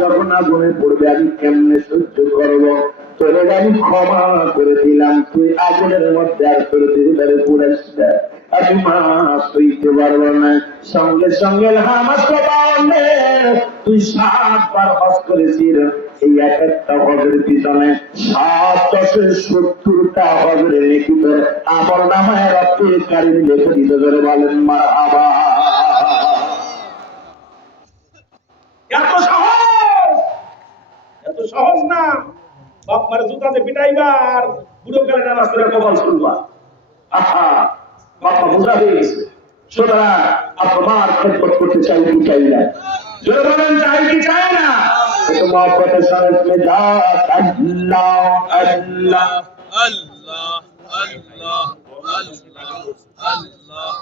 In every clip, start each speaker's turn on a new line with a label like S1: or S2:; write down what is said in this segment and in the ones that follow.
S1: যখন আগুনে পড়বে, আমি কেমনে সহ্য করব? তোরে আমি ক্ষমা করে দিলাম, তুই আগুনের মধ্যে আর তোর দিদারে পুরাস আমি মাছ হইতে পারব না। সঙ্গে সঙ্গে হামাস তুই সাতবার হজ করেছিস। এই এক একটা হজের পিছনে সাত দশের সত্তরটা হজের লিখিত আমার নামায় রক্তের কারিম লিখে দিতে ধরে বলেন মা আবার
S2: এত সহজ এত সহজ না বাপ মারে জুতাতে পিটাইবা আর বুড়ো কালে নামাজ করে কপাল শুনবা।
S1: আহা বাবা বোঝা হয়ে গেছে। সুতরাং আপনার খেদমত করতে চাই কি চাই না?
S2: জোরে বলেন, চাই কি চাই না?
S1: তো মহব্বতের সঙ্গে তুমি যা আল্লাহ আল্লাহ আল্লাহ। আল্লাহ আল্লাহ আল্লাহ আল্লাহ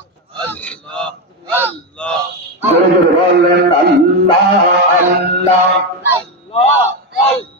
S1: আল্লাহ সবাই সে আল্লাহ।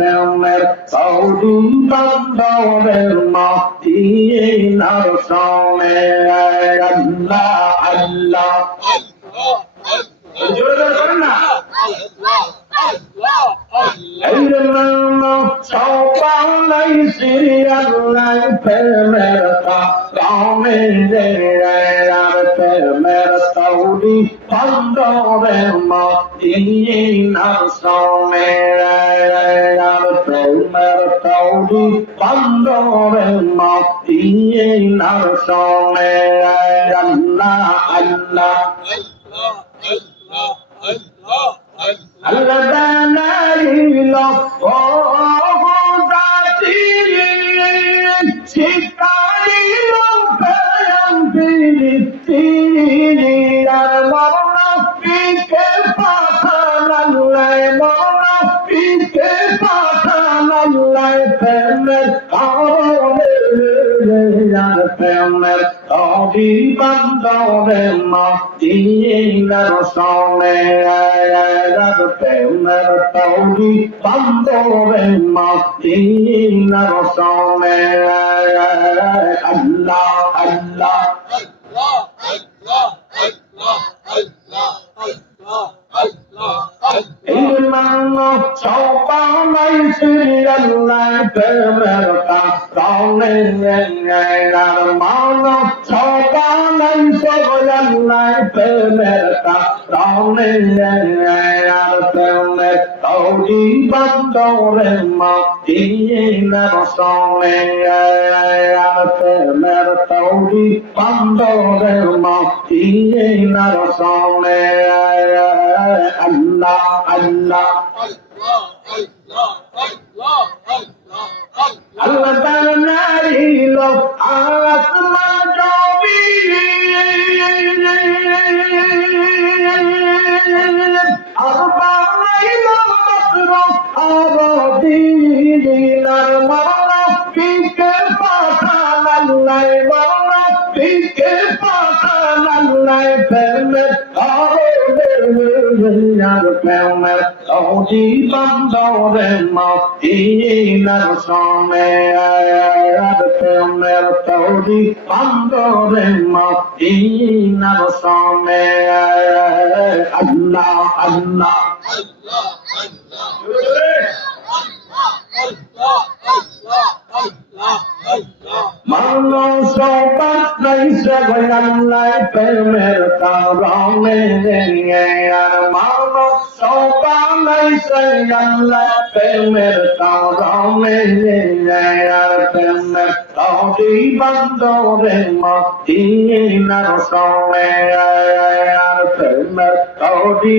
S1: প্রেমের সৌদি বন্দরের মাটি নার সনে আল্লাহ আল্লাহ।
S2: জোরে জোরে করেন না।
S1: আর প্রেমের সৌদি বন্দরের মাতিয়ে নার সনে আল্লাহ প্রেমের অধি বন্দরে মাটি নরসনে আর প্রেমের তৌরি বন্দরে মাটি নরসনে আল্লাহ আল্লাহ ইমান সিরিয়াল্লাহ প্রেমের কারণে আর মান সবাই সবাই প্রেমের কারণে আর প্রেমের তৌরি বন্দরে মাটি নরসনে আর প্রেমের তৌরি বন্দরে মাটি নরসনে আল্লাহ আল্লাহ আল্লাহ বানাইল আসমা জমি আর বানাইল বস্ত্র আরদিনার মানা পিকে পাঠান আল্লাহ মানা পিকে পাঠান আল্লাহ প্রেমের আর প্রেমের সৌদি বন্দরে মাটি নরসনে আর প্রেমের সৌদি বন্দরে মাটি নরসনে আল্লাহ আল্লাহ আর মানুষ পালাইছে আল্লাহ প্রেমের কারণে প্রেমের কাউরি বন্দরে মদিনার সঙ্গে প্রেমের কাউরি